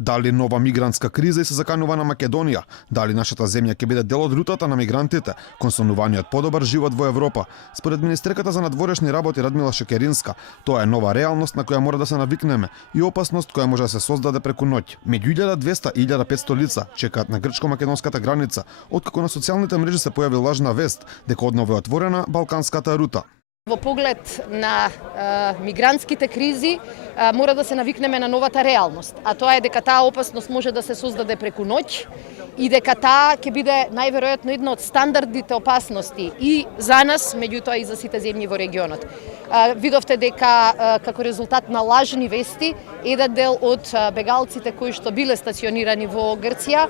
Дали нова мигрантска криза и се заканува на Македонија? Дали нашата земја ќе биде дел од рутата на мигрантите, кон сонуваниот подобар живот во Европа? Според министерката за надворешни работи Радмила Шекеринска, тоа е нова реалност на која мора да се навикнеме и опасност која може да се создаде преку ноќ. Меѓу 1200 и 1500 лица чекаат на грчко-македонската граница, откако на социјалните мрежи се појави лажна вест дека одново е отворена балканската рута. Во поглед на мигрантските кризи мора да се навикнеме на новата реалност, а тоа е дека таа опасност може да се создаде преку ноќ и дека таа ќе биде најверојатно една од стандардните опасности и за нас, меѓутоа и за сите земји во регионот. Видовте дека како резултат на лажни вести, еден дел од бегалците кои што биле стационирани во Грција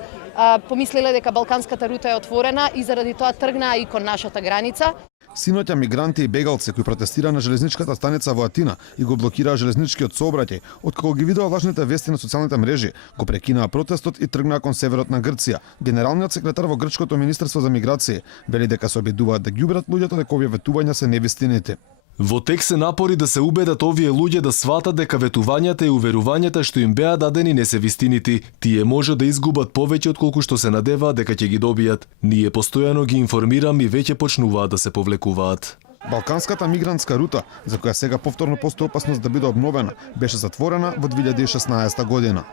помислеле дека балканската рута е отворена и заради тоа тргнаа и кон нашата граница. Синоќа мигранти и бегалци кои протестираа на железничката станица во Атина и го блокираа железничкиот сообраќај, откако ги видоа лажните вести на социјалните мрежи, го прекинаа протестот и тргнаа кон северот на Грција. Генералниот секретар во грчкото министерство за миграција вели дека се обидуваат да ги убедат луѓето дека овие ветувања се невистините. Во тек се напори да се убедат овие луѓе да сватат дека ветувањата и уверувањата што им беа дадени не се вистините. Тие може да изгубат повеќе отколку што се надеваат дека ќе ги добијат. Ние постојано ги информираме и веќе почнуваат да се повлекуваат. Балканската мигрантска рута, за која сега повторно постои опасност да биде обновена, беше затворена во 2016 година.